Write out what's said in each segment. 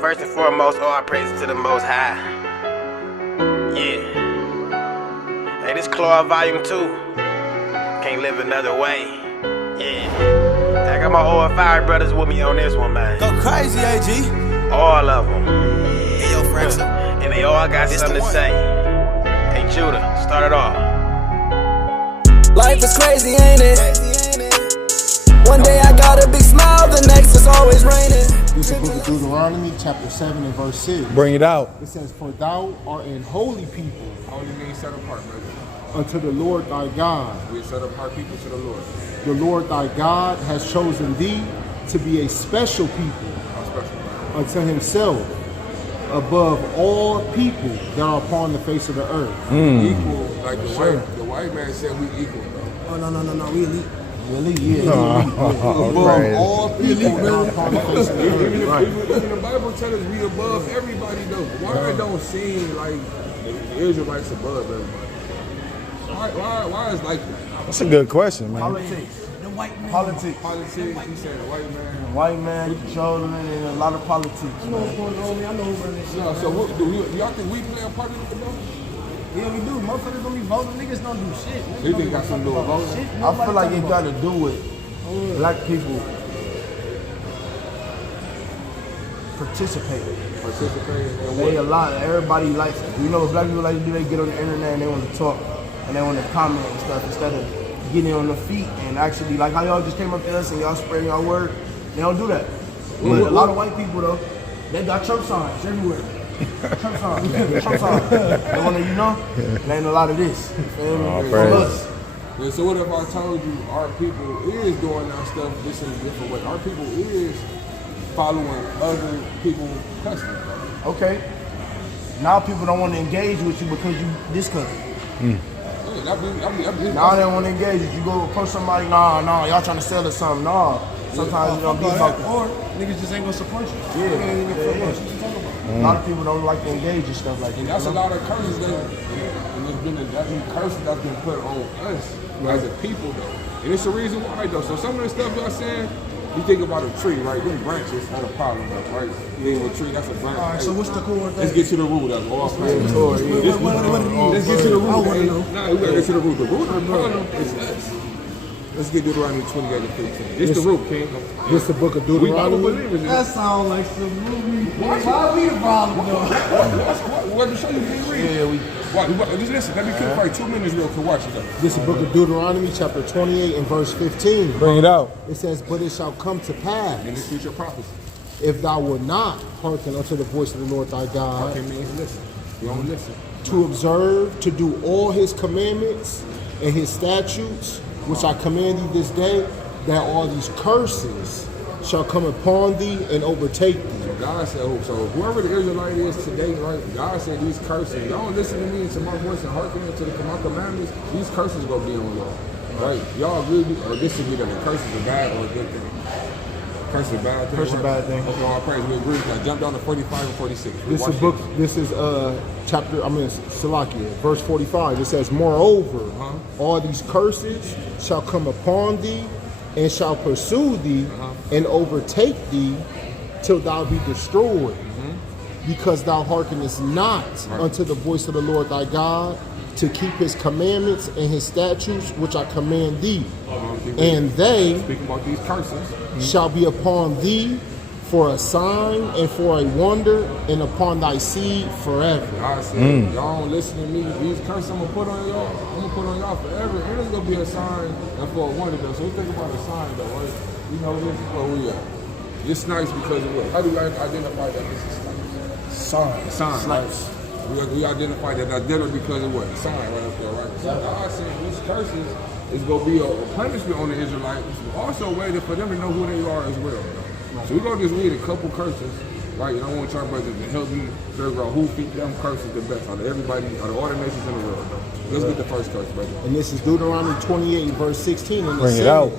first and foremost, all praises to the Most High. Yeah. Hey, this Claw Volume 2. Can't live another way. Yeah. I got my O.F.I brothers with me on this one, man. Go crazy, AG. All of them. Hey, yo, Fraxel. And they all got something to say. Hey, Judah, start it off. Life is crazy, ain't it? One day I got a big smile, the next is always raining. This is the book of Deuteronomy, chapter 7 and verse 6. Bring it out. It says, "For thou art an holy people Holy means set apart, brother. unto the Lord thy God. We set apart people to the Lord. The Lord thy God has chosen thee to be a special people How special, brother. unto himself above all people that are upon the face of the earth." Equal, like the white man said, we equal, bro. Oh, no, we elite. Really? Yeah. Above right. all people that are upon the face of the earth. Right. Even the Bible tells us we above everybody, though. Why it don't seem like the Israelites above everybody? Why is like that? That's a good question, man. Politics. The white man. Politics. Politics, he said the white man. White man controlling and a lot of politics. I know what's going on, man. I know who's running this shit. No, so do y'all think we play a part in it, though? Yeah, we do. Motherfuckers gonna be voting. Niggas don't do shit. You think got something to do with voting? Shit, I nobody feel like talking it about got to do with black people participating. Participating in They a what? lot. Everybody likes it. You know what black people like to do? They get on the internet and they want to talk and they want to comment and stuff instead of getting on their feet and actually like how y'all just came up to us and y'all spreading y'all word. They don't do that. But a lot of white people though, they got Trump signs everywhere. Trump signs. Trump signs. They want to, you know, there ain't a lot of this. You feel me? From praise. us. Yeah, so what if I told you our people is doing our stuff this in a different way? Our people is following other people's customs. Okay. Now people don't want to engage with you because you this country. Now they don't want to engage with you. Go approach somebody, nah, y'all trying to sell us something. Nah. Sometimes you don't be talking. or niggas just ain't gonna support you. Yeah. Niggas ain't even fuck with you. A lot of people don't like to engage in stuff like that. And that's a lot of curses that, and there's been a curses that's been put on us as a people, though. And it's the reason why, though. So some of the stuff y'all saying, you think about a tree, right? Them branches not a problem, though, right? You think a tree, that's a branch. All right, so what's the core thing? Let's get to the root of it. All What it is? Let's get to the root. I wanna know. Nah, we gotta get to the root. The root of the problem is us. Let's get Deuteronomy 28 and 15. This the root, King. This the book of We Bible Deuteronomy. believers. That sound like some movie. Why we the problem, though? What to show you? Can read? Yeah, we. Just listen. Let me keep for 2 minutes real quick. Watch it though. This is the book of Deuteronomy, chapter 28 and verse 15. Bring it out. It says, "But it shall come to In pass, the future prophecy. if thou wilt not hearken unto the voice of the Lord thy God, Okay, means listen. You don't listen. to observe, to do all his commandments and his statutes, which I command thee this day, that all these curses shall come upon thee and overtake thee." So God said, so whoever the Israelite is today, right? God said these curses. Y'all don't listen to me and to my voice and hearken to my commandments. These curses gonna be on y'all, right? Y'all agree or disagree that the curses are bad or a good thing? Curse is a bad thing. Curse is a right? bad thing. Okay, all praise. We agree. Now jump down to 45 and 46. This Watch is book. This is Salakia, verse 45. It says, "Moreover, all these curses shall come upon thee, and shall pursue thee, and overtake thee, till thou be destroyed, because thou hearkenest not unto the voice of the Lord thy God, to keep his commandments and his statutes, which I command thee. And they Speaking about these curses. shall be upon thee for a sign and for a wonder, and upon thy seed forever." God said, y'all don't listen to me. These curses I'm gonna put on y'all, I'm gonna put on y'all forever. And it's gonna be a sign and for a wonder though. So we think about a sign though, right? You know, this is where we at. It's nice because of what? How do you identify that this is snipes? Sign. Snipes. We identify that identity because of what? Sign right up there, right? So God said these curses is gonna be a punishment on the Israelites. Also a way for them to know who they are as well. So we're gonna just read a couple curses, right? And I want y'all brothers to help me figure out who feed them curses the best out of everybody, out of all the nations in the world. Let's get the first curse, brother. And this is Deuteronomy 28, verse 16. And Bring it it says, out.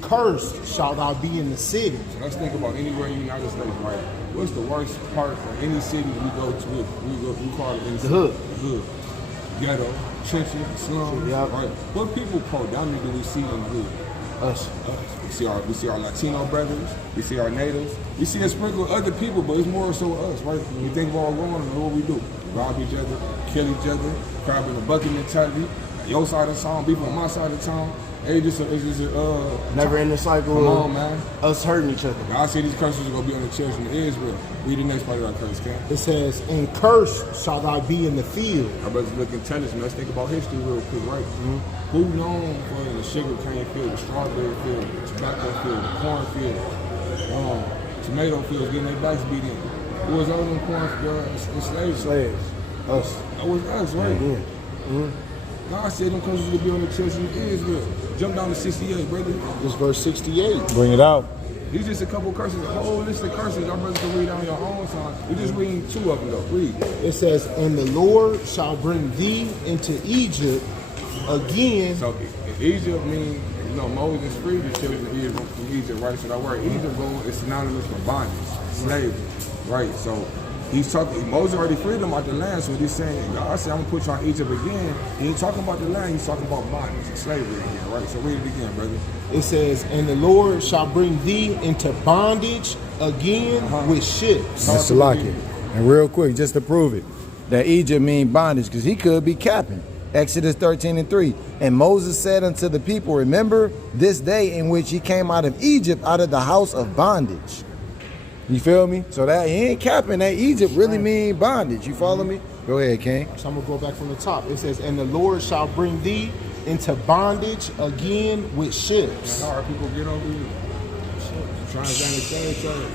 "Cursed shall thou be in the city." So let's think about anywhere in the United States, right? What's the worst part of any city we go to? We call it The hood. The hood. Ghetto, trenches, slums, Yeah. right? What people predominantly do we see in the hood? Us. We see our Latino brothers, we see our natives, we see a sprinkle of other people, but it's more so us, right? We think of all wrong and what we do. Rob each other, kill each other, crab in the bucket mentality, your side of town, people on my side of town. Hey, it's just Never in the cycle come of on, man. us hurting each other. I say these curses are gonna be on the children of Israel. Read the next part of that curse, Cam. It says, "And cursed shall thou be in the field." Our brothers look in tennis, man. Let's think about history real quick, right? Who known for the sugar cane field, the strawberry field, the tobacco field, the corn field, tomato fields getting their backs beat in? Who was all them corn slaves? Slaves. Us. That was us, right? God said them curses would be on the children of Israel. Jump down to 68, brother. This verse 68. Bring it out. These just a couple curses, a whole list of curses. Our brothers can read on your own time. We're just reading 2 of them though. Read. It says, "And the Lord shall bring thee into Egypt again." So Egypt means, Moses freed the children of Israel from Egypt, right? So that word Egypt is synonymous for bondage, slavery, right? So he's talking, Moses already freed them out the land, so he's saying, God said, I'm gonna put you on Egypt again. He ain't talking about the land, he's talking about bondage and slavery again, right? So read it again, brother. It says, "And the Lord shall bring thee into bondage again with ships." That's Salaki. And real quick, just to prove it, that Egypt mean bondage, because he could be capping. Exodus 13:3. "And Moses said unto the people, remember this day in which he came out of Egypt, out of the house of bondage." You feel me? So that he ain't capping, that Egypt really mean bondage. You follow me? Go ahead, King. So I'm going to go back from the top. It says, "And the Lord shall bring thee into bondage again with ships." How are people get over here? Trying to understand each other.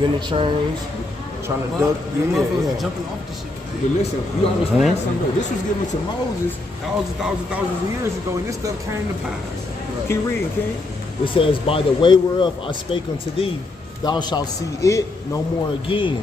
Getting the trains, trying to duck. Jumping off the shit. But listen, you understand something. This was given to Moses thousands of years ago, and this stuff came to pass. Keep reading, King. It says, "By the way whereof I spake unto thee, thou shalt see it no more again.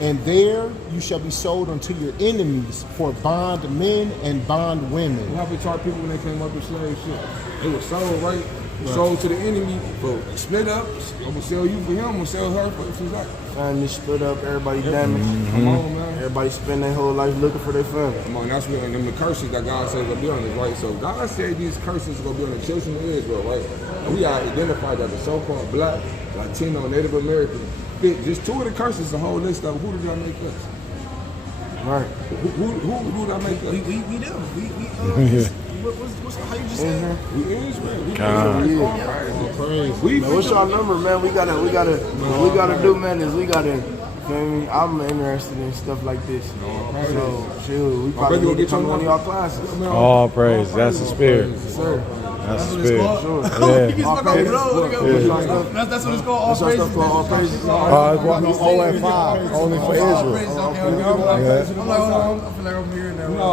And there you shall be sold unto your enemies for bondmen and bondwomen." What happened to our people when they came up with slave ship? They were sold, right? Sold to the enemy, but split up. I'm gonna sell you for him, I'm gonna sell her for she's like. And they split up, everybody damaged. Come on, man. Everybody spend their whole life looking for their family. Come on, that's what and them the curses that God said gonna be on us, right? So God said these curses are gonna be on the children of Israel, right? And we are identified as the so-called black, Latino, Native American. Just 2 of the curses, the whole list of who did I make us? Right. Who did I make us? We do. What's how you just said? We Israel. Man, what's our number, man? We gotta do, man, is we gotta, feel me? I'm interested in stuff like this. So, shoot, we probably need to come to one of y'all classes. All praise. That's the spirit. Sir. That's the spirit. Sure. Yeah. That's what it's called. All praises. All praises. O.F.I. Only for Israel. I'm like, hold on. I feel like I'm hearing that. No.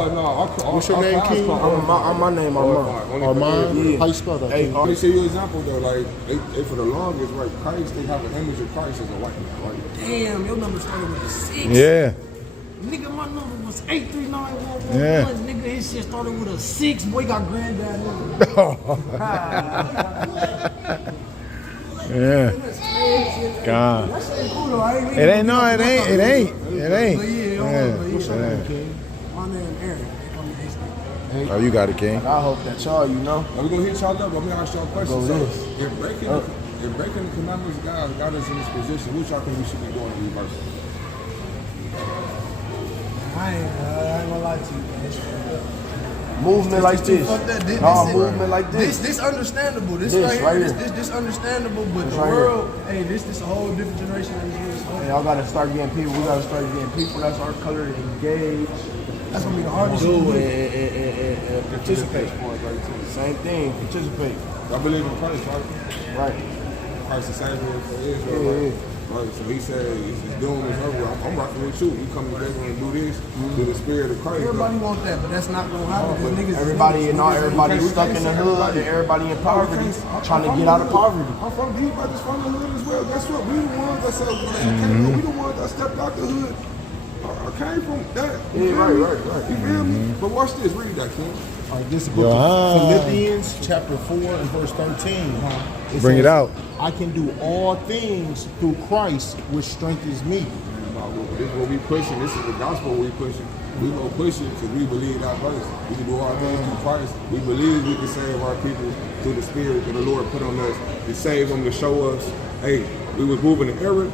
What's your name, King? My name, Armand. Armand? Yeah. How you spell that? Hey, King? Let me show you an example though. Like they for the longest, right? Christ, they have an image of Christ as a white man, right? Damn, your number started with a 6. Yeah. Nigga, my number was 83911. Yeah. Nigga, his shit started with a 6. Boy, got granddad number. Yeah. God. That shit cool though. I ain't It ain't. No, it ain't. It ain't. It ain't. What's your name, King? My name Aaron. They call me Ace. Oh, you got it, King. I hope that y'all, Now we're gonna hit y'all up. I'm gonna ask y'all a question. Go So, this. if breaking the commandments of God got us in this position, what y'all think we should be doing in reverse? I ain't gonna lie to you, man. movement like this. Movement like this. This understandable. This This right right here. here. This understandable. But This the right world, hey, this a whole different generation. Hey, y'all gotta start getting people. We gotta start getting people that's our color to engage. That's gonna be the hardest shit to Do do. and participate. Same thing. Participate. I believe in Christ, right? Right. Christ the Savior for Israel, right? Right, so he said, he's doing this over. I'm rocking with you. You come together and do this through the spirit of Christ. Everybody want that, but that's not gonna happen. Cause niggas, Everybody stuck in the hood and everybody in poverty, trying to get out of poverty. I'm from these brothers from the hood as well. Guess what? We the ones that said, we the ones that stepped out the hood. I came from that. Yeah, right. You feel me? But watch this. Read that, King. All right, this is book of Philippians chapter 4 and verse 13. Bring it out. "I can do all things through Christ which strengthens me." This is what we pushing. This is the gospel we pushing. We gonna push it because we believe that verse. We can do all things through Christ. We believe we can save our people through the Spirit that the Lord put on us to save them, to show us, hey, we was moving in error.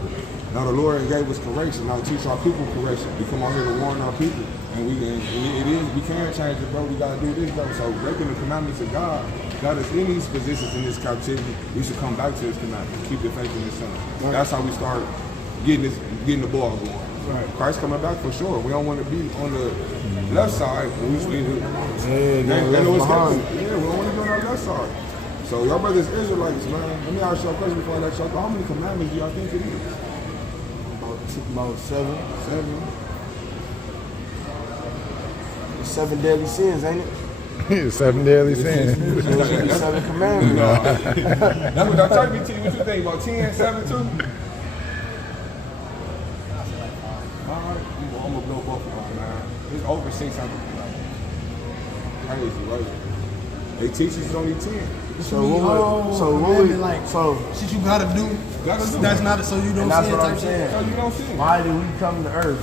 Now the Lord gave us correction. Now teach our people correction. We come out here to warn our people, and we can't change it, bro. We gotta do this, bro. So breaking the commandments of God got us in these positions in this captivity. We should come back to His commandments. Keep the faith in His Son. Right. That's how we start getting the ball going. Right. Christ coming back for sure. We don't want to be on the left side. We don't want to be on our left side. So y'all brothers Israelites, man. Let me ask y'all a question before I let y'all go. How many commandments do y'all think it is? About 7. 7 deadly sins, ain't it? 7 deadly sins. 7 commandments. That's what I try to tell you. What you think about 10, 7 too? Alright, I'm gonna blow both of them, man. It's over 600. Crazy, right? They teach us only 10. So shit you gotta do. That's not so you don't see it type shit. So you don't see it. Why did we come to earth?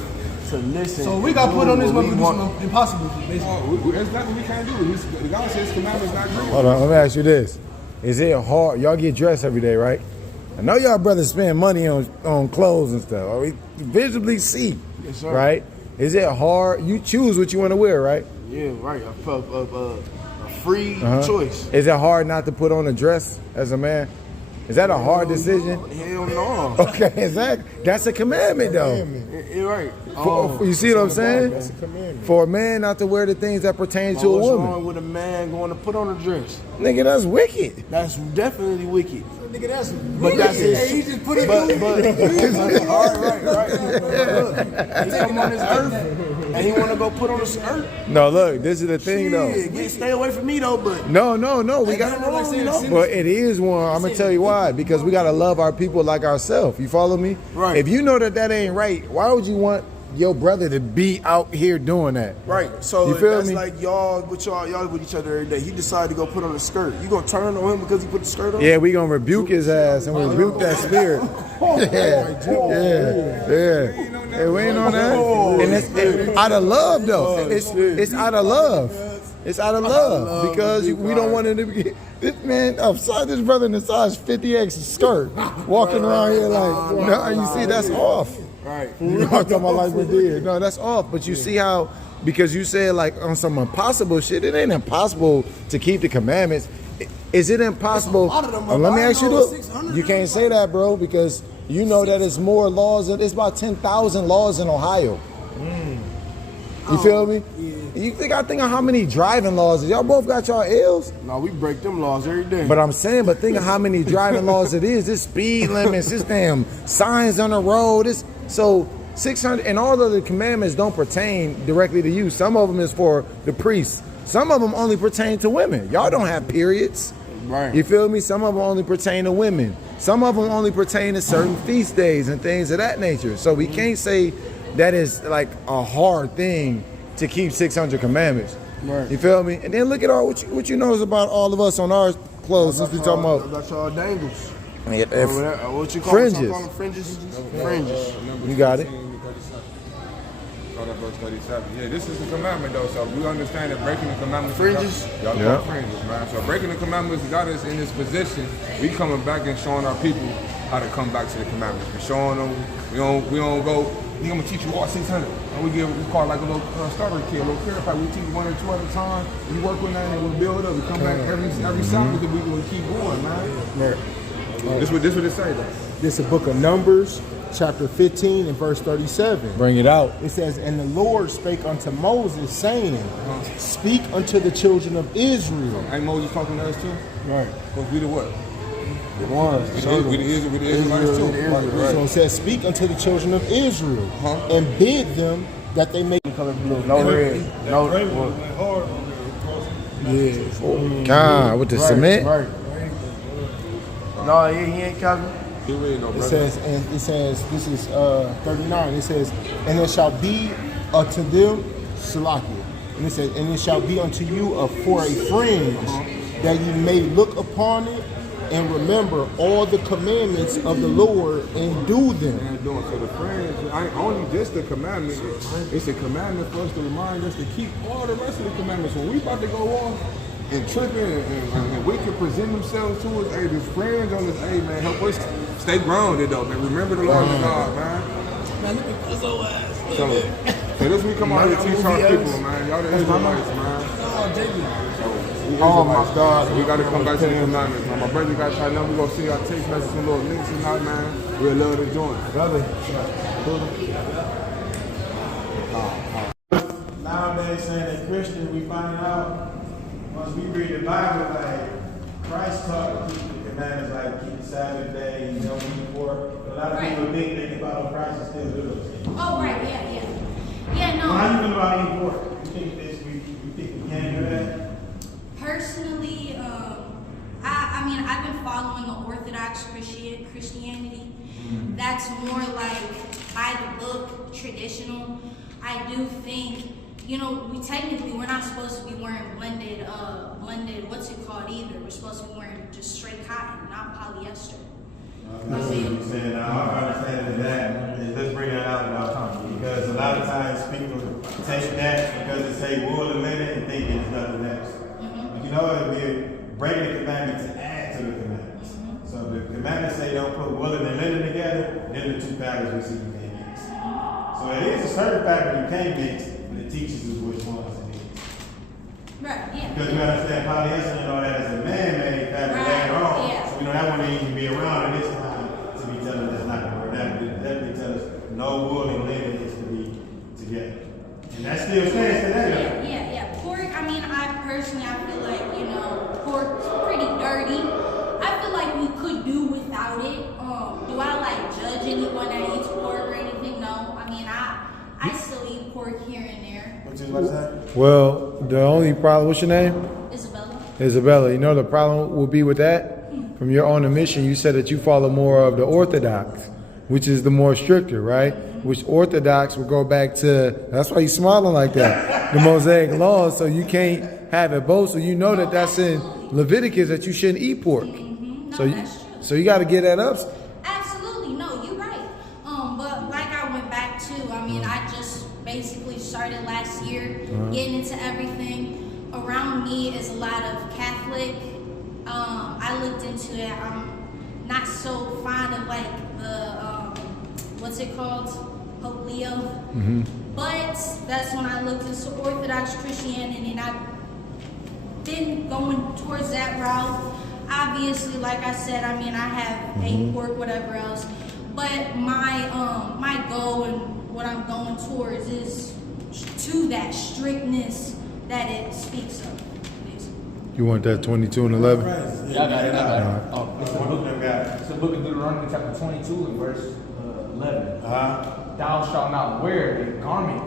To listen. So we got put on this one to do some impossible shit, basically. That's not what we can't do. God says commandments not true. Hold on, let me ask you this. Is it hard? Y'all get dressed every day, right? I know y'all brothers spend money on clothes and stuff. We visibly see, yes, sir. Right? Is it hard? You choose what you want to wear, right? Yeah, right. A free choice. Is it hard not to put on a dress as a man? Is that a hard decision? Hell no. Okay, exactly. That's a commandment, though. You're right. You see what I'm saying? That's a commandment. For a man not to wear the things that pertain to a What's woman. wrong with a man going to put on a dress? Nigga, that's wicked. That's definitely wicked. Nigga, that's But that's his. He just put it All right. Look, he come on this earth and he want to go put on a skirt. No, look, this is the thing, though. Stay away from me, though. But No. We got But it is one. I'm gonna tell you why. Because we gotta love our people like ourselves. You follow me? Right. If you know that ain't right, why would you want your brother to be out here doing that? right. So You feel that's me? like y'all with each other every day. He decided to go put on a skirt. You gonna turn on him because he put the skirt on? Yeah, we gonna rebuke his ass and rebuke that spirit. Yeah. Hey, we ain't on that. And it's out of love, though. It's out of love. It's out of love because we don't want him to get this man upside this brother in the size 50X skirt walking around here like you see that's off. Right. You talking about like we did. No, that's off. But you see how because you said like on some impossible shit, it ain't impossible to keep the commandments. Is it impossible? Let me ask you this. You can't say that, bro, because you know that it's more laws. It's about 10,000 laws in Ohio. You feel me? You think I think of how many driving laws? Y'all both got y'all L's? No, we break them laws every day. But I'm saying, think of how many driving laws it is. This speed limits, this damn signs on the road. So 600, and all of the commandments don't pertain directly to you. Some of them is for the priests. Some of them only pertain to women. Y'all don't have periods. Right. You feel me? Some of them only pertain to women. Some of them only pertain to certain feast days and things of that nature. So we can't say that is like a hard thing to keep 600 commandments. Right. You feel me? And then look at all what you know about all of us on our clothes since we talking about. That's all dangles. What you call fringes. Fringes. Fringes. You got it. Verse 37. Yeah, this is the commandment though, so we understand that breaking the commandments. Fringes? Y'all got fringes, man. So breaking the commandments got us in this position. We coming back and showing our people how to come back to the commandments. We're showing them, we don't go, I'm gonna teach you all 600. And we call it like a little starter kit, a little purifier. We teach 1 or 2 at a time. We work with that and we build up. We come back every Sabbath and we gonna keep going, man. This what it say though. This is the book of Numbers, chapter 15 and verse 37. Bring it out. It says, and the Lord spake unto Moses, saying, speak unto the children of Israel. Ain't Moses talking to us too? Right. Because we the what? The ones. We the Israelites too. Right. So it says, speak unto the children of Israel, and bid them that they may Color blue. No red. No red. Yeah. God, with the cement? Right. No, he ain't copying. It says, this is 39. It says, and it shall be unto them Salakia. And it says, and it shall be unto you for a fringe, that you may look upon it and remember all the commandments of the Lord and do them. And doing so the friends, I ain't only just the commandment. It's a commandment for us to remind us to keep all the rest of the commandments. When we about to go off and tripping and we can present themselves to us, hey, the friends on this, hey man, help us stay grounded though, man. Remember the Lord of God, man. Man, look at this old ass. So this we come out here to teach our people, man. Y'all the Israelites, man. Oh, David. Oh my God. We gotta come back to the commandments, man. My brother got y'all know we gonna see our text messages from little links tonight, man. We'll love to join. Brother. Nowadays, saying that Christians, we find out once we read the Bible, like Christ taught to keep the commandments, like keep the Sabbath day, don't eat pork. A lot of people think they can follow Christ and still do those things. Oh, right, yeah. Yeah, no. How you feel about eating pork? You think we can't do that? Personally, I mean, I've been following the Orthodox Christianity. That's more like by the book, traditional. I do think, you know, we're not supposed to be wearing blended, what's it called either. We're supposed to be wearing just straight cotton, not polyester. I see what you're saying. Now, our understanding of that is let's bring that out about because a lot of times people take that because it say wool and linen and think it's nothing else. But you know, it'll be breaking the commandment to add to the commandments. So if the commandments say don't put wool and linen together, then the two fabrics we see you can't mix. So it is a certain fabric you can't mix, but it teaches us which ones it is. Right, yeah. Because you understand polyester and all that is a man-made fabric later on. Yeah. So we know that one ain't even be around in this time to be telling us that's not going to work. That definitely tell us no wool and linen is to be together. And that still stands today. Yeah. Pork, I mean, I feel like, you know, pork's pretty dirty. I feel like we could do without it. Do I like judge anyone that eats pork or anything? No. I mean, I still eat pork here and there. What's that? Well, the only problem, what's your name? Isabella. You know the problem will be with that? From your own admission, you said that you follow more of the Orthodox, which is the more stricter, right? Which Orthodox will go back to, that's why you smiling like that, the Mosaic laws, so you can't have it both. So you know that that's in Leviticus that you shouldn't eat pork. So you got to get that up. Absolutely, no, you're right. But like I went back to, I mean, I just basically started last year getting into everything. Around me is a lot of Catholic. I looked into it. I'm not so fond of like the what's it called, Pope Leo. But that's when I looked into Orthodox Christianity, and I've been going towards that route. Obviously, like I said, I mean, I have ate pork, whatever else. But my my goal and what I'm going towards is to that strictness that it speaks of. You want that 22 and 11? Yeah, I got it. Oh, it's the book of Deuteronomy chapter 22 and verse 11. Thou shalt not wear a garment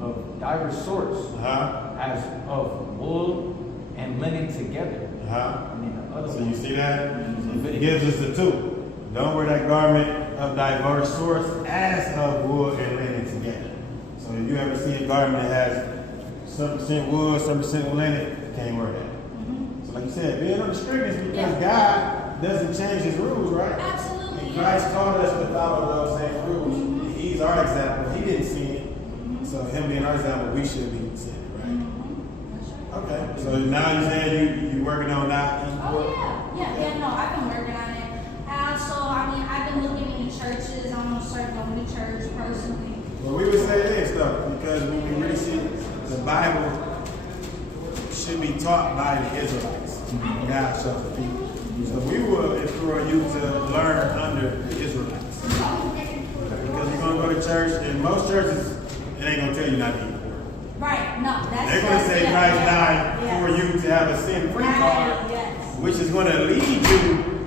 of diverse sorts, as of wool and linen together. I mean, the other So you see that? It gives us the two. Don't wear that garment of diverse sorts as of wool and linen together. So if you ever see a garment that has some percent wool, some percent linen, you can't wear that. So like you said, being on the strictness because God doesn't change his rules, right? Absolutely. And Christ taught us to follow those same rules. He's our example. He didn't see it. So him being our example, we should be seeing it, right? Okay. So now you're saying you working on not eating pork? Yeah, no, I've been working on it. Also, I mean, I've been looking into churches. I'm gonna start going to church personally. Well, we would say this stuff because when we really see the Bible should be taught by the Israelites. God shows the people. So we will implore you to learn under the Israelites. Because you're going to go to church, and most churches, it ain't going to tell you not to eat pork. Right, no, that's... They're going to say Christ died for you to have a sin-free card, which is going to lead you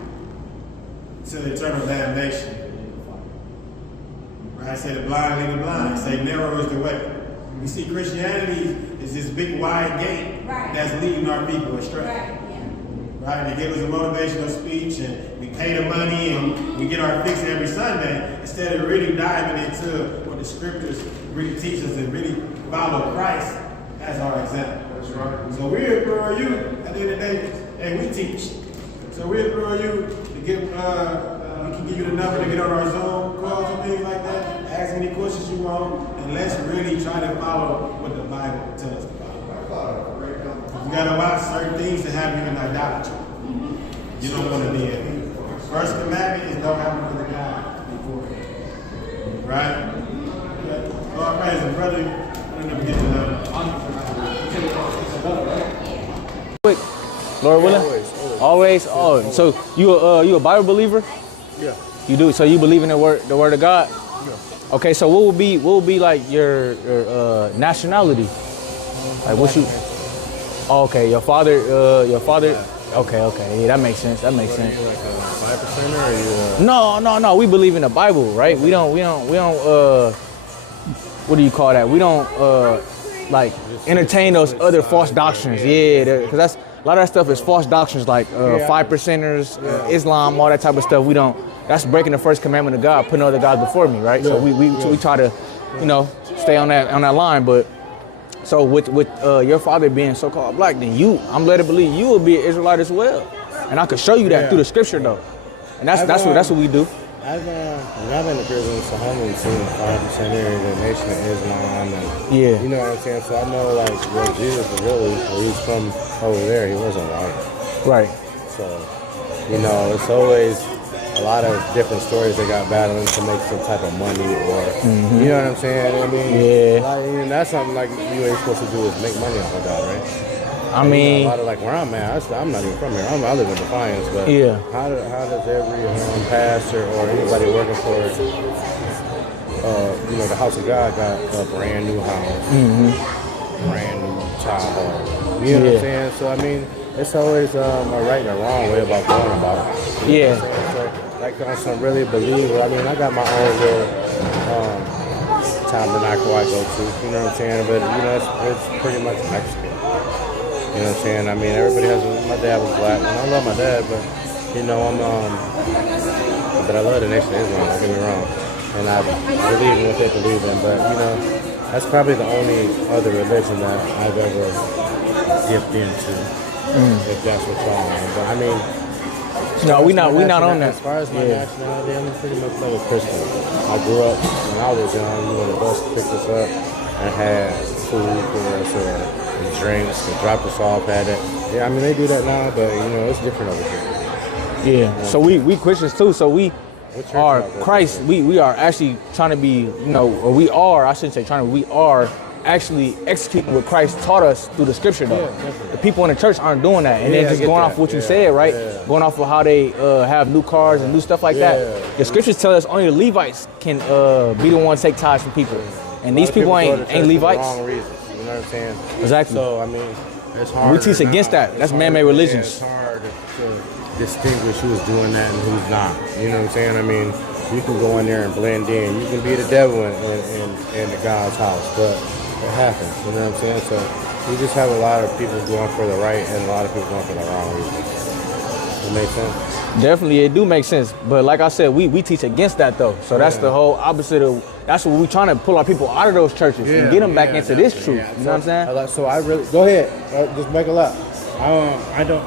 to eternal damnation. Right? Say the blind lead the blind. Say narrow is the way. We see Christianity is this big wide gate that's leading our people astray. Right? They give us a motivational speech and we pay the money and we get our fix every Sunday instead of really diving into what the scriptures really teach us and really follow Christ as our example. That's right. So we implore you at the end of the day, hey, we teach. So we implore you to get, we can give you the number to get on our Zoom calls and things like that. Ask any questions you want, and let's really try to follow what the Bible tells us to follow. You gotta watch certain things that have you in idolatry. You don't want to be in it. First commandment is don't have another God before you. Right? Lord, praise the brother. I don't never get to know. Quick, Lord willing. Always. Oh, so you a Bible believer? Yeah. You do. So you believe in the word of God? Yeah. Okay. So what would be like your nationality? Like what you? Oh, okay. Your father. Okay. Yeah, that makes sense. That makes sense. Like a 5%er or you? No. We believe in the Bible, right? We don't. What do you call that? We don't like entertain those other false doctrines. Yeah, because that's a lot of that stuff is false doctrines, like 5%ers, Islam, all that type of stuff. We don't. That's breaking the first commandment of God, putting other gods before me, right? So we try to, stay on that line. But so with your father being so-called black, then I'm led to believe you will be an Israelite as well, and I could show you that through the scripture though, and that's what we do. I've been to prison, so I haven't seen the 5%er, the Nation of Islam, and you know what I'm saying. So I know like what Jesus was really, he's from over there. He wasn't white, right? So it's always a lot of different stories they got battling to make some type of money, or you know what I'm saying. I mean, and that's something like you ain't supposed to do is make money off of God, right? I mean, a lot of like where I'm at, I'm not even from here. I live in Defiance, but how does every pastor or anybody working for the house of God got a brand new house, brand new child? You know what I'm saying? So I mean, it's always a right and a wrong way about going about it. You know what I'm saying? So, like on some really believer. I mean, I got my own little tabernacle I go to. You know what I'm saying? But it's pretty much Mexican. You know what I'm saying? I mean, everybody my dad was black, and I love my dad, but, but I love the Nation of Islam, don't get me wrong. And I believe in what they believe in, but, that's probably the only other religion that I've ever dipped into, if that's what y'all mean. But, I mean... No, we not on that. As far as my nationality, I'm pretty much like a Christian. I grew up, when I was young, the bus picked us up and had food for us, or drinks, they dropped us off, had it. Yeah, I mean, they do that now, but, it's different over here. Yeah, so we Christians too, so we are Christ, we are actually trying to be, we are actually executing what Christ taught us through the scripture though. The people in the church aren't doing that, and they're just going off what you said, right? Going off of how they have new cars and new stuff like that. The scriptures tell us only the Levites can be the ones to take tithes from people. And these people ain't Levites. For the wrong reasons, you know what I'm saying? Exactly. So, I mean, it's hard. We teach against that. That's man-made religions. It's hard to distinguish who's doing that and who's not. You know what I'm saying? I mean, you can go in there and blend in. You can be the devil in the God's house, but it happens. You know what I'm saying? So you just have a lot of people going for the right and a lot of people going for the wrong reasons. It makes sense? Definitely, it do make sense. But like I said, we teach against that though. So that's the whole opposite of. That's what we're trying to pull our people out of those churches and get them back into this truth. You know what I'm saying? So I really go ahead, just make a lap. I don't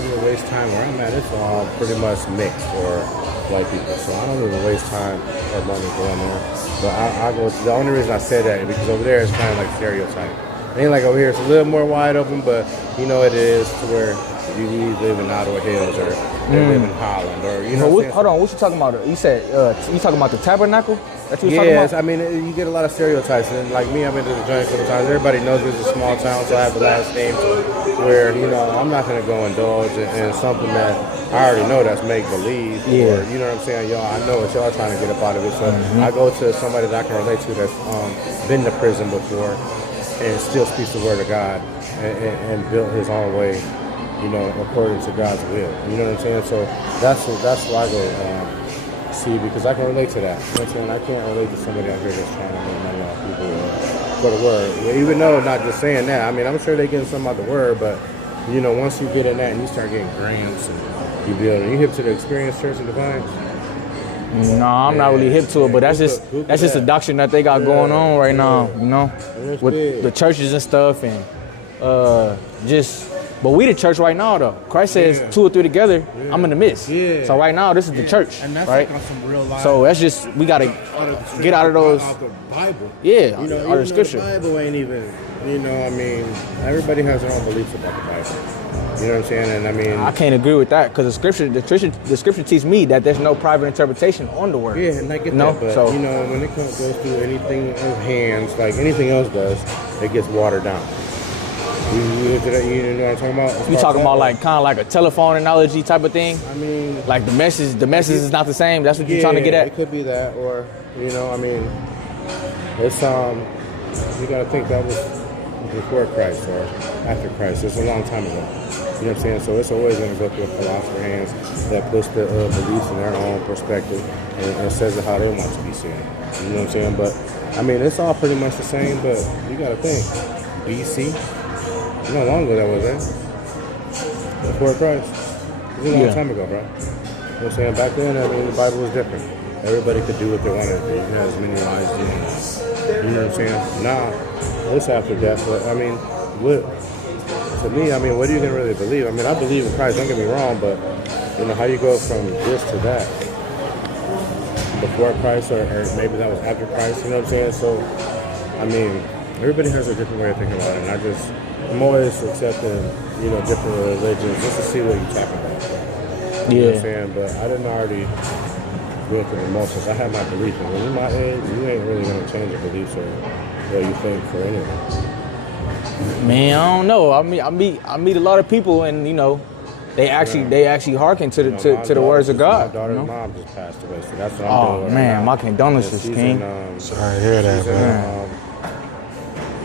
really waste time where I'm at. It's all pretty much mixed or white people, so I don't even waste time or money going there. But I go. The only reason I say that is because over there it's kind of like stereotype. It ain't like over here. It's a little more wide open, but it is to where you live in Ottawa Hills or you live in Holland or Hold on, what you talking about? You said you talking about the tabernacle? That's what you're talking about? I mean, you get a lot of stereotypes, and like me, I've been to the joint a couple times. Everybody knows it's a small town, so I have the last name where I'm not gonna go indulge in something that I already know that's make believe. Or you know what I'm saying, y'all. I know what y'all trying to get up out of it, so I go to somebody that I can relate to that's been to prison before and still speaks the word of God and built his own way, according to God's will. You know what I'm saying? So that's why I go see, because I can relate to that. You know what I'm saying? I can't relate to somebody out here that's trying to make money off people for the word. Even though not just saying that. I mean, I'm sure they're getting something out the word, but once you get in that and you start getting grants and you hip to the Experience Church in Defiance? No, I'm not really hip to it, but that's just a doctrine that they got going on right now, with the churches and stuff, and just But we the church right now, though. Christ says 2 or 3 together, I'm in the midst. Yeah. So right now, this is the church, And that's right? like on some real life. So that's just, we got to get out of those. Out the Bible. Yeah, You know, out even of though scripture. the Bible ain't even, you know, I mean, everybody has their own beliefs about the Bible. You know what I'm saying? And I mean, I can't agree with that because the scripture teaches me that there's no private interpretation on the word. yeah, and I get No? that, but So- you know, when it goes through anything of hands, like anything else does, it gets watered down. You know what I'm talking about? You talking about like kind of like a telephone analogy type of thing? I mean, Like the message is not the same. That's what you're trying to get it at. could be that, or you know, I mean, it's you got to think that was before Christ or after Christ. It's a long time ago. You know what I'm saying? So it's always going to go through a philosopher's hands that puts the beliefs in their own perspective and says it how they want to be seen. You know what I'm saying? But I mean, it's all pretty much the same. But you got to think, BC. You know how long ago that was, right? Before Christ. It was a long time ago, bro. You know what I'm saying? Back then, I mean, the Bible was different. Everybody could do what they wanted to do. You had as many lives as you wanted. You know what I'm saying? Now, it's after death, but I mean, to me, I mean, what are you going to really believe? I mean, I believe in Christ, don't get me wrong, but, you know, how you go from this to that? Before Christ, or maybe that was after Christ, you know what I'm saying? So, I mean, everybody has a different way of thinking about it, and I'm always accepting, you know, different religions just to see what you're talking about. You know what I'm saying? But I didn't already go through the motions. I had my beliefs, and when you're my age, you ain't really going to change your beliefs or what you think for anything. Man, I don't know. I meet a lot of people, and you know, they actually hearken to the words of God. My daughter's mom just passed away, so that's what I'm doing. Oh man, my right condolences, she's King. Sorry to hear that, man.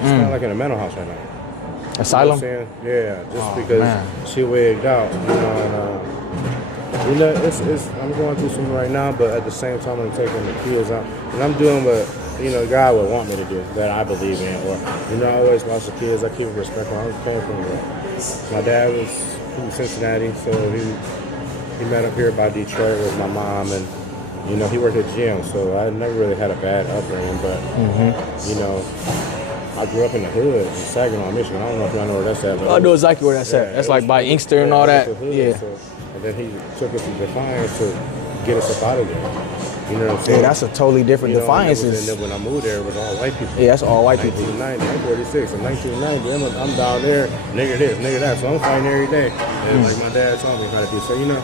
She's kind of like in a mental house right now. Asylum? You know what I'm saying? Yeah, just because she wigged out, you know, and you know, it's I'm going through something right now, but at the same time I'm taking the pills out, and I'm doing what, you know, God would want me to do, that I believe in, or, you know, I always lost the kids, I keep respectful. I came from, my dad was from Cincinnati, so he met up here by Detroit with my mom, and, you know, he worked at gym, so I never really had a bad upbringing, but, you know, I grew up in the hood in Saginaw, Michigan. I don't know if y'all know where that's at. But I know exactly where that's at. That's like by Inkster and all that. Yeah. So, and then he took us to Defiance to get us up out of there. You know what I'm saying? Yeah, that's a totally different Defiance. And then when I moved there, it was all white people. Yeah, that's all white people. 1990, I'm 46. In 1990, I'm down there, nigga this, nigga that. So I'm fighting every day. And like my dad told me how to be. So, you know,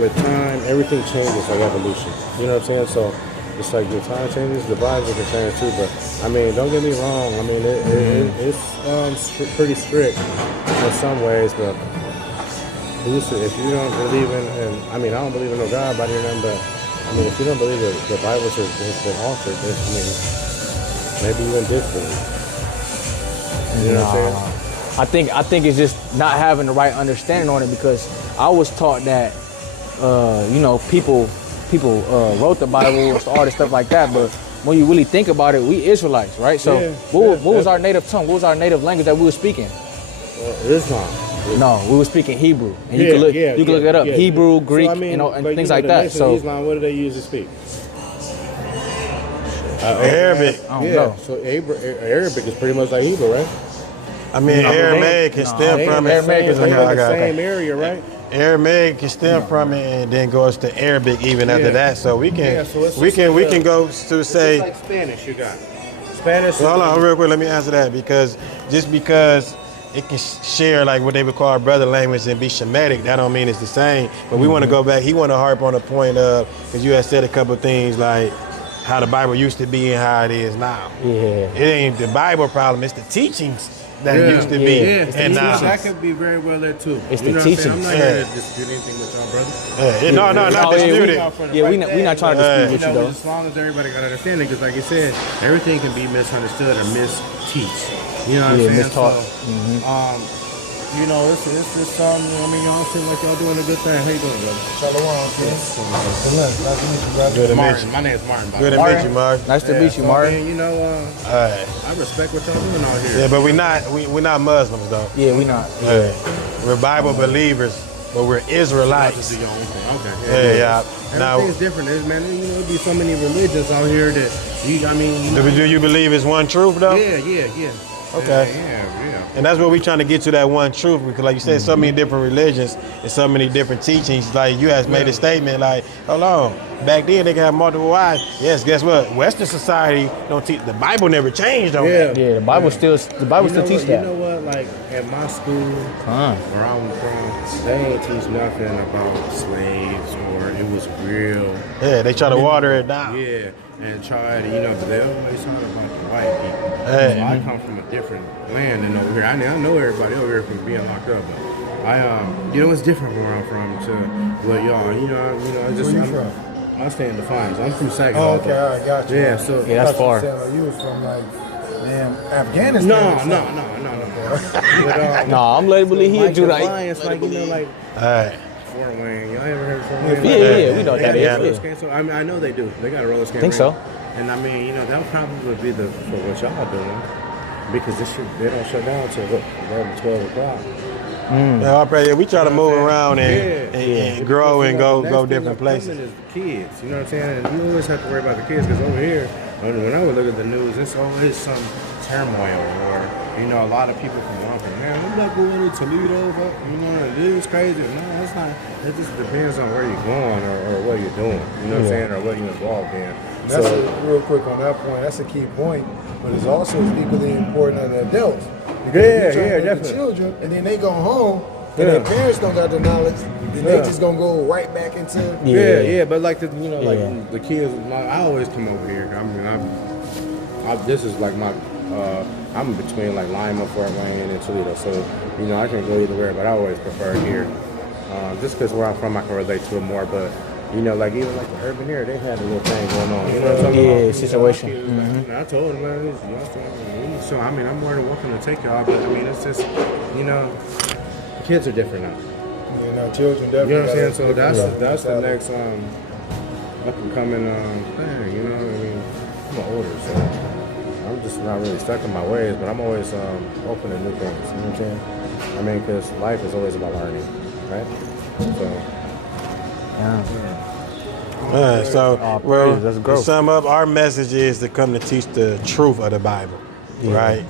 with time, everything changes, like evolution. You know what I'm saying? So it's like the time changes, the Bible can change too. But I mean, don't get me wrong. I mean, it's pretty strict in some ways, but if you don't believe in, I mean, I don't believe in no God by nothing, but I mean, if you don't believe that the Bible has been altered, then, I mean, maybe you went different. You know what I'm saying? I think it's just not having the right understanding on it, because I was taught that, you know, people wrote the Bible, all this stuff like that, but when you really think about it, we Israelites, right? So what was our native tongue? What was our native language that we were speaking? Islam. No, we were speaking Hebrew, and you can look that up. Hebrew, Greek, so, I mean, you know, and like, things you know, like that. So Islam, what do they usually speak? Arabic. I don't know. So Arabic is pretty much like Hebrew, right? I mean, Aramaic can stem from it. Aramaic is like the same area, right? Aramaic can stem from it, and then goes to Arabic even after that. So we can we can go to say. It's like Spanish, you got Spanish. Well, hold on, real quick. Let me answer that, because just because it can share like what they would call brother language and be Shemitic, that don't mean it's the same. But we want to go back. He want to harp on the point of, because you had said a couple of things like how the Bible used to be and how it is now. Yeah. It ain't the Bible problem. It's the teachings that it used to be. And now that could be very well there too. It's the teachings. I'm not here to dispute anything with y'all, brother. No, not dispute it. Yeah, we not trying to dispute with you though. As long as everybody got understanding, because like you said, everything can be misunderstood or misteach. You know what I'm saying? Mistaught. So, you know, it's I mean, y'all seem like y'all doing a good thing. How you doing, brother? Shalom, sis. Nice to meet you, brother. Good to meet Martin. you. My name's Martin. Good to meet you, Mark. Nice to meet you, I Martin. mean, you know, I respect what y'all doing out here. Yeah, but we're not Muslims though. Yeah, we not. We're Bible believers, but we're Israelites. Just do your own thing. Okay. Yeah. Now, everything's different. Man, you know, there'd be so many religions out here that do you believe it's one truth though? Yeah. Okay. Yeah. And that's what we're trying to get to, that one truth, because like you said, so many different religions and so many different teachings. Like you has made a statement like, hold on, back then they could have multiple wives. Yes, guess what? Western society don't teach, the Bible never changed on that. Yeah, the Bible still teach that. You know what? Like at my school, where I'm from, they ain't teach nothing about slaves or it was real. Yeah, they try to water it down. Yeah, and try to, they always talk about the white people. Hey. So I come from a different land than over here. I know everybody over here from being locked up, but it's different from where I'm from to what y'all. Where you from? I stay in Defiance. I'm from Saginaw. Oh, okay, all right, got you. Yeah, so that's far. You was from Afghanistan. No. No, I'm labeling here, Judah. Defiance, All right. Fort Wayne. Y'all ever heard of Fort Wayne? Yeah, we know what that is. Yeah. I know they do. They got a roller skate. I think so. And I mean, that would probably be for what y'all doing, because they don't shut down until 11, 12 o'clock. Yeah, we try to move around and grow and go different places. Is the kids, you know what I'm saying? And you always have to worry about the kids, because over here, when I would look at the news, it's always some turmoil, or a lot of people from where I'm from. Man, I'm not going to Toledo, but it is crazy. No, it's not. It just depends on where you're going or what you're doing. You know what I'm saying, or what you're involved in. That's real quick on that point. That's a key point, but it's also equally important on the adults. Because definitely. The children, and then they go home, and their parents don't got the knowledge. Then they just gonna go right back into. But like the kids, I always come over here. I mean, this is like my. I'm between like Lima, Fort Wayne, and Toledo, so I can go either way, but I always prefer here. Just because where I'm from, I can relate to it more, but. Like even like the urban area, they had a little thing going on. You know what I'm talking about? Situation. I told them, man, so I mean, I'm more than welcome to take y'all, but I mean, it's just, kids are different now. Children definitely. You know what I'm saying? So that's the next up and coming thing. I mean, I'm older, so I'm just not really stuck in my ways, but I'm always open to new things. You know what I'm saying? I mean, because life is always about learning, right? So. To sum up, our message is to come to teach the truth of the Bible, right?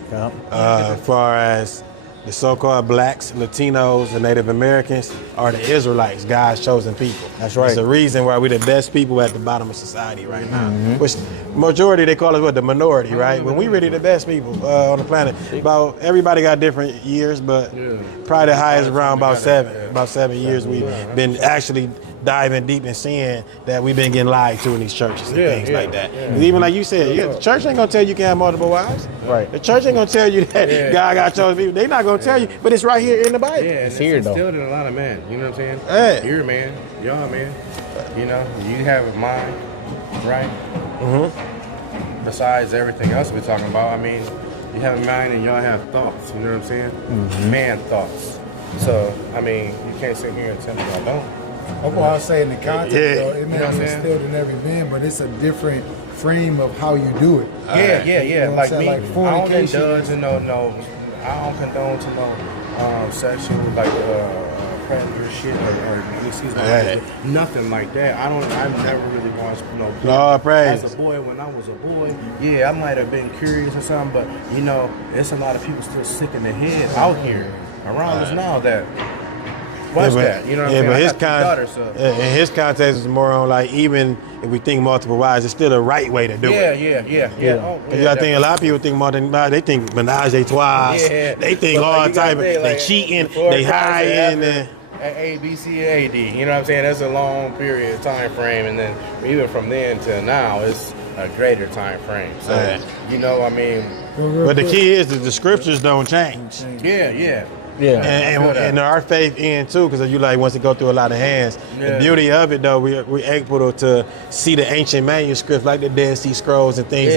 As far as the so-called blacks, Latinos, and Native Americans are the Israelites, God's chosen people. That's right. It's the reason why we're the best people at the bottom of society right now. Which majority, they call us the minority, right? When we really the best people on the planet. About everybody got different years, but probably the highest around about 7. About 7 years we've been actually diving deep and seeing that we've been getting lied to in these churches and things like that. Even like you said, the church ain't gonna tell you can have multiple wives. Right. The church ain't gonna tell you that God got chosen people. They're not gonna tell you, but it's right here in the Bible. Yeah, it's here though. Instilled in a lot of men. You know what I'm saying? Hey. You're a man. Y'all a man. You have a mind, right? Besides everything else we're talking about, I mean, you have a mind and y'all have thoughts. You know what I'm saying? Man thoughts. So I mean, you can't sit here and tell me y'all don't. That's why I say in the context, though, it may be instilled in every man, but it's a different frame of how you do it. Yeah. Like me, like I don't indulge in I don't condone to sexual predator shit or nothing like that. I've never really watched Lord praise. As a boy, when I was a boy, I might have been curious or something, but it's a lot of people still sick in the head out here around us now that. Watch that, you know what I'm saying? But in his context is more on like, even if we think multiple wives, it's still the right way to do it. Yeah. I think a lot of people think multiple wives, they think menage a trois, they think all type of, they cheating, they hiding. A, B, C, A, D. You know what I'm saying? That's a long period of time frame, and then even from then till now, it's a greater time frame. So, I mean. But the key is that the scriptures don't change. Yeah. And our faith in too, because you once it go through a lot of hands. The beauty of it though, we're able to see the ancient manuscripts like the Dead Sea Scrolls and things,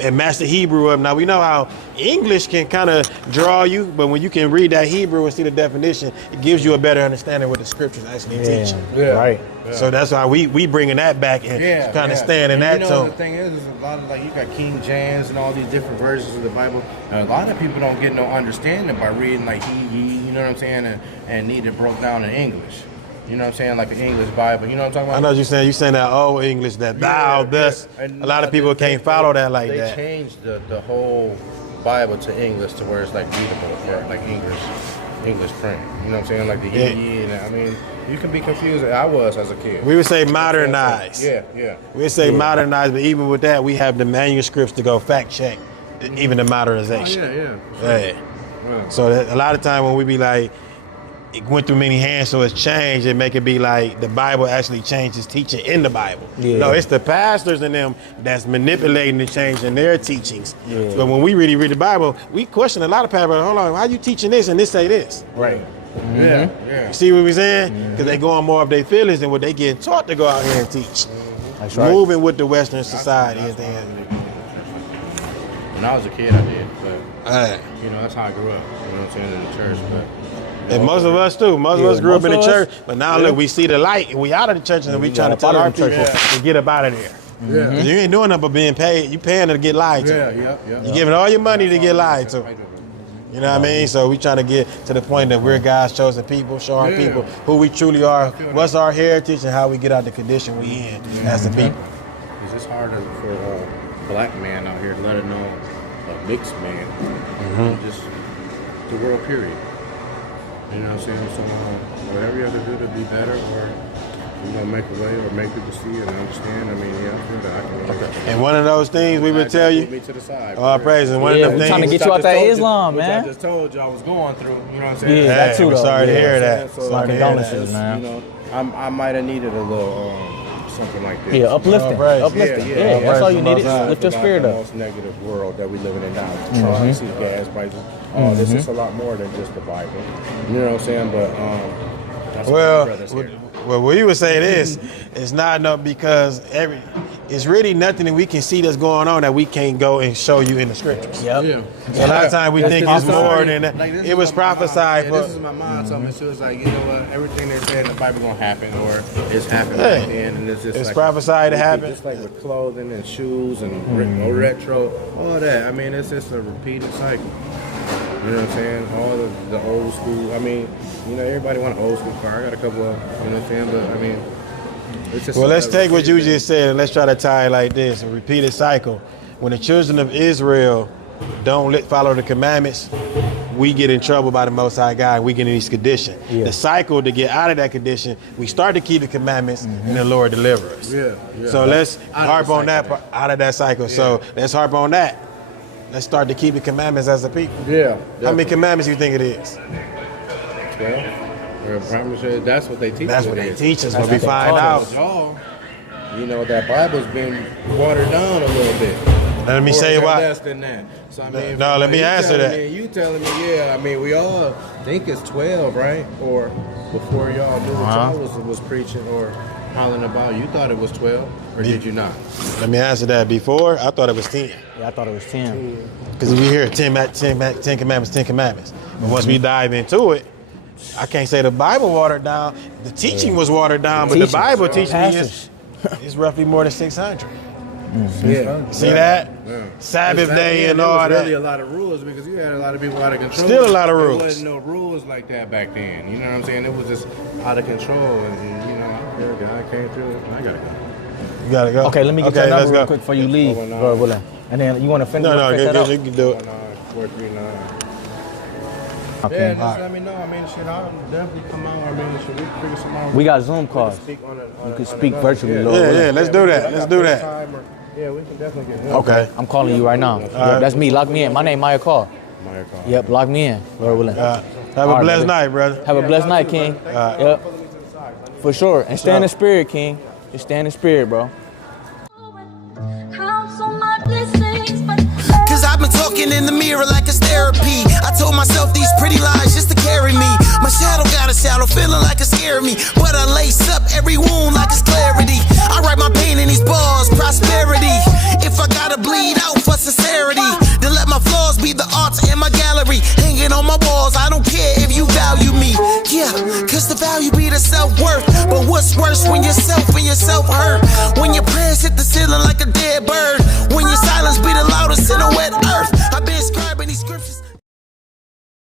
and match the Hebrew up. Now we know how English can kind of draw you, but when you can read that Hebrew and see the definition, it gives you a better understanding of what the scriptures actually teach. Right. So that's why we bringing that back and kind of staying in that tone. The thing is a lot of you got King James and all these different versions of the Bible. A lot of people don't get no understanding by reading like he, you know what I'm saying, and need it broke down in English. You know what I'm saying, like an English Bible. You know what I'm talking about? I know what you're saying. You're saying that old English, that thou, thus. A lot of people can't follow that like that. They changed the whole Bible to English to where it's like readable for like English print. You know what I'm saying? Like the I mean, you can be confused. I was as a kid. We would say modernize. Yeah. We would say modernize, but even with that, we have the manuscripts to go fact check, even the modernization. Yeah. So that, a lot of time when we be like, it went through many hands, so it's changed, and make it be like the Bible actually changed its teaching in the Bible. No, it's the pastors and them that's manipulating and changing their teachings. But when we really read the Bible, we question a lot of pastors. Hold on, why are you teaching this and this say this? Right. You see what we're saying? Because they go on more of their feelings than what they get taught to go out here and teach. That's right. Moving with the Western society and things. When I was a kid, I did, but you know, that's how I grew up. You know what I'm saying, in the church, but. And most of us too. Most of us grew up in the church, but now look, we see the light and we out of the church and we trying to tell our people to get up out of there. You ain't doing nothing but being paid. You paying to get lied to. You giving all your money to get lied to. You know what I mean? So we trying to get to the point that we're God's chosen people, show our people who we truly are, what's our heritage, and how we get out the condition we in as a people. It's just harder for a black man out here to let it know a mixed man, just the world period. You know what I'm saying? So whatever you have to do to be better, or make a way, or make people see and understand. I mean, I feel that I can. And one of those things we would tell you. Me to the side. All praise, and one of them things. Trying to get you out that Islam, man. I just told you I was going through. You know what I'm saying? Yeah, that too. We're sorry to hear that. So, my condolences, man. You know, I might have needed a little something like this. Yeah, uplifting. Uplifting. Yeah, that's all you needed. Lift your spirit up. The most negative world that we living in now. Trying to see gas prices. This is a lot more than just the Bible. You know what I'm saying? But that's well, we would say this. It's not enough because it's really nothing that we can see that's going on that we can't go and show you in the scriptures. Yep. So a lot of times we think it's more than that. Like, it was prophesied. This is my mom told me. She was like, you know what? Everything they're saying in the Bible gonna happen, or it's happening back then, and it's just it's like, prophesied to happen. Just like with clothing and shoes and retro, all that. I mean, it's just a repeated cycle. You know what I'm saying? All the old school. I mean, everybody want an old school car. I got a couple of, you know what I'm saying? But I mean, it's just. Well, let's take what you just said and let's try to tie it like this: a repeated cycle. When the children of Israel don't follow the commandments, we get in trouble by the Most High God. We get in this condition. The cycle to get out of that condition, we start to keep the commandments, and the Lord deliver us. So let's harp on that out of that cycle. So let's harp on that. Let's start to keep the commandments as a people. How many commandments do you think it is? Well, that's what they teach. That's what they teach us, but we find out. Y'all, that Bible's been watered down a little bit. Let me say why. Less than that. So I mean, no, let me answer that. You telling me, I mean, we all think it's 12, right? Or before y'all knew what y'all was preaching or hollering about, you thought it was 12, or did you not? Let me answer that. Before, I thought it was 10. Yeah, I thought it was 10. Because we hear 10 commandments, 10 commandments. But once we dive into it, I can't say the Bible watered down. The teaching was watered down, but the Bible teaching is roughly more than 600. See that? Sabbath day and all that. There was really a lot of rules because you had a lot of people out of control. Still a lot of rules. There wasn't no rules like that back then. You know what I'm saying? It was just out of control. And God came through. I gotta go. You gotta go. Okay, let me get your number real quick before you leave. And then you want to finish? No, you can do it. 439. Okay. Just let me know. I mean, shit, I'll definitely come out. I mean, should we figure something out? We got Zoom calls. You can speak virtually. Yeah, let's do that. Let's do that. Yeah, we can definitely get him. Okay. I'm calling you right now. That's me. Lock me in. My name Maya Call. Yep, lock me in. Lord willing. Have a blessed night, brother. Have a blessed night, King. Yep. For sure. And stay in the spirit, King. Just stay in the spirit, bro. Cause I've been talking in the mirror like it's therapy. I told myself these pretty lies just to carry me. My shadow got a shadow, feeling like it's scaring me. But I lace up every wound like it's clarity. I write my pain in these bars, prosperity. If I gotta bleed out for sincerity, then let my flaws be the art in my gallery. Hanging on my walls, I don't care if you value me. Yeah, cause the value be the self-worth. But what's worse when yourself and yourself hurt? When your prayers hit the ceiling like a dead bird.